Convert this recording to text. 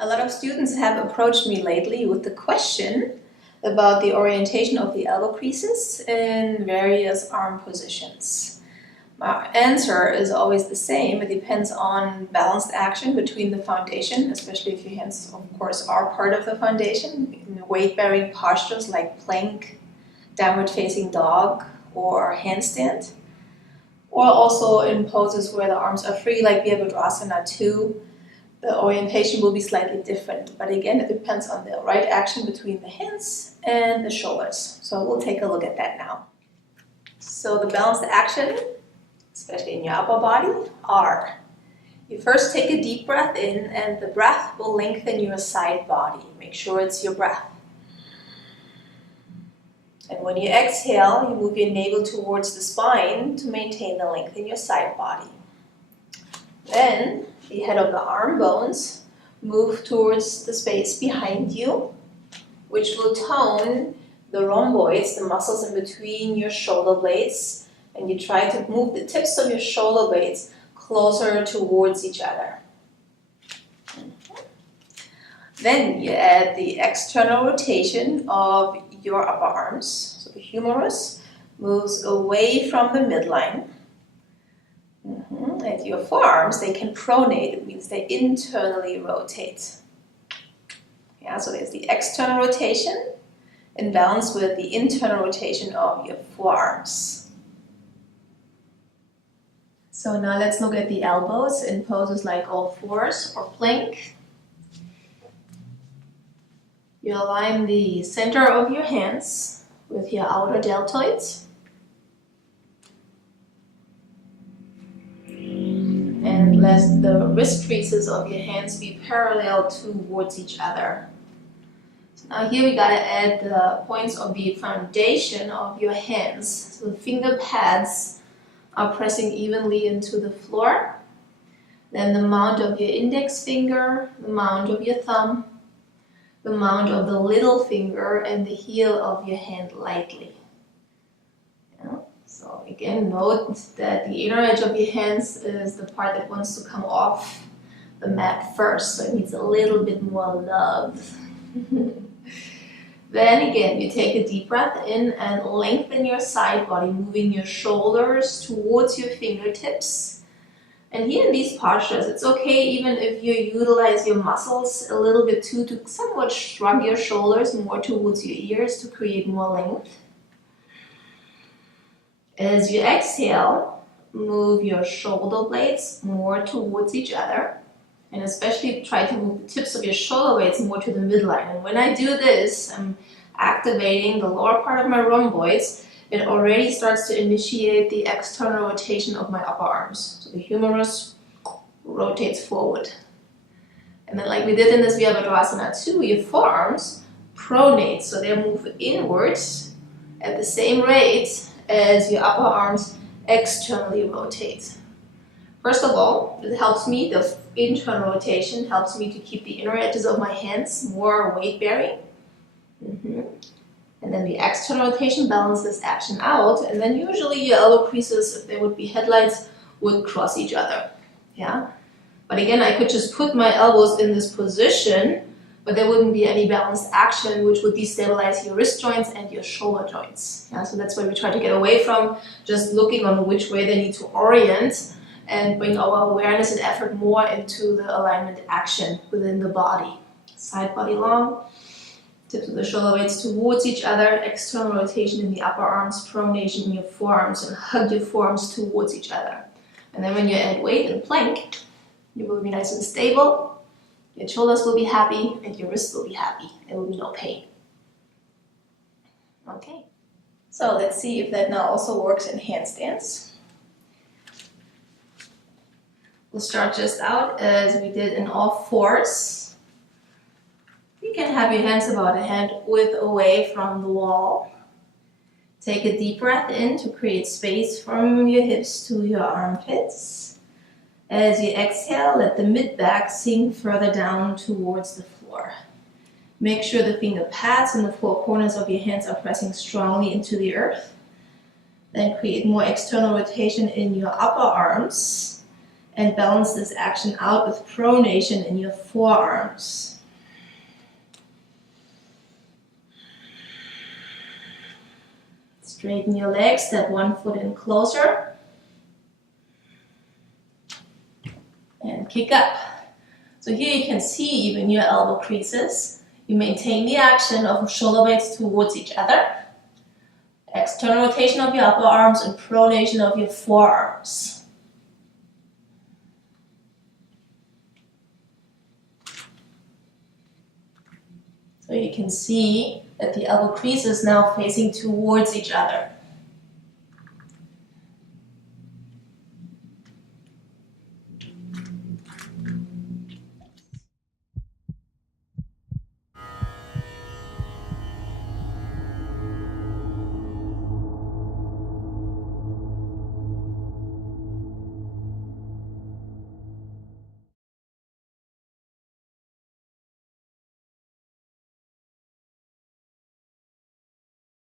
A lot of students have approached me lately with the question about the orientation of the elbow creases in various arm positions. My answer is always the same. It depends on balanced action between the foundation, especially if your hands, of course, are part of the foundation, in weight-bearing postures like plank, downward facing dog, or handstand, or also in poses where the arms are free, like asana 2. The orientation will be slightly different, but again, it depends on the right action between the hands and the shoulders. So we'll take a look at that now. So the balanced action, especially in your upper body, are: you first take a deep breath in, and the breath will lengthen your side body. Make sure it's your breath. And when you exhale, you move your navel towards the spine to maintain the length in your side body. Then the head of the arm bones move towards the space behind you, which will tone the rhomboids, the muscles in between your shoulder blades, and you try to move the tips of your shoulder blades closer towards each other. Then you add the external rotation of your upper arms. So the humerus moves away from the midline. And your forearms, they can pronate. It means they internally rotate. Yeah, so there's the external rotation in balance with the internal rotation of your forearms. So now let's look at the elbows in poses like all fours or plank. You align the center of your hands with your outer deltoids. And let the wrist creases of your hands be parallel towards each other. So now here we gotta add the points of the foundation of your hands. So the finger pads are pressing evenly into the floor. Then the mount of your index finger, the mount of your thumb, the mount of the little finger, and the heel of your hand lightly. So again, note that the inner edge of your hands is the part that wants to come off the mat first, so it needs a little bit more love. Then again, you take a deep breath in and lengthen your side body, moving your shoulders towards your fingertips. And here in these postures, it's okay even if you utilize your muscles a little bit too, to somewhat shrug your shoulders more towards your ears to create more length. As you exhale, move your shoulder blades more towards each other, and especially try to move the tips of your shoulder blades more to the midline. And when I do this, I'm activating the lower part of my rhomboids. It already starts to initiate the external rotation of my upper arms. So the humerus rotates forward. And then like we did in this asana 2, your forearms pronate, so they move inwards at the same rate as your upper arms externally rotate. First of all, it helps me, the internal rotation helps me to keep the inner edges of my hands more weight-bearing. And then the external rotation balances action out, and then usually your elbow creases, if there would be headlights, would cross each other. Yeah. But again, I could just put my elbows in this position, but there wouldn't be any balanced action, which would destabilize your wrist joints and your shoulder joints. Yeah, so that's why we try to get away from just looking on which way they need to orient, and bring our awareness and effort more into the alignment action within the body. Side body long, tips of the shoulder blades towards each other, external rotation in the upper arms, pronation in your forearms, and hug your forearms towards each other. And then when you add weight in plank, you will be nice and stable. Your shoulders will be happy, and your wrists will be happy. There will be no pain. Okay, so let's see if that now also works in handstands. We'll start just out as we did in all fours. You can have your hands about a hand width away from the wall. Take a deep breath in to create space from your hips to your armpits. As you exhale, let the mid-back sink further down towards the floor. Make sure the finger pads and the four corners of your hands are pressing strongly into the earth. Then create more external rotation in your upper arms And balance this action out with pronation in your forearms. Straighten your legs, step one foot in closer. And kick up. So here you can see even your elbow creases. You maintain the action of shoulder blades towards each other. External rotation of your upper arms and pronation of your forearms. So you can see that the elbow crease is now facing towards each other.